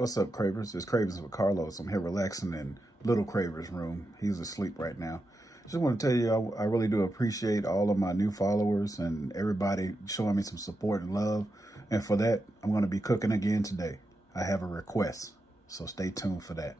What's up, Cravers? It's Cravings with Carlos. I'm here relaxing in Little Craver's room. He's asleep right now. Just want to tell you, I really do appreciate all of my new followers and everybody showing me some support and love. And for that, I'm going to be cooking again today. I have a request, so stay tuned for that.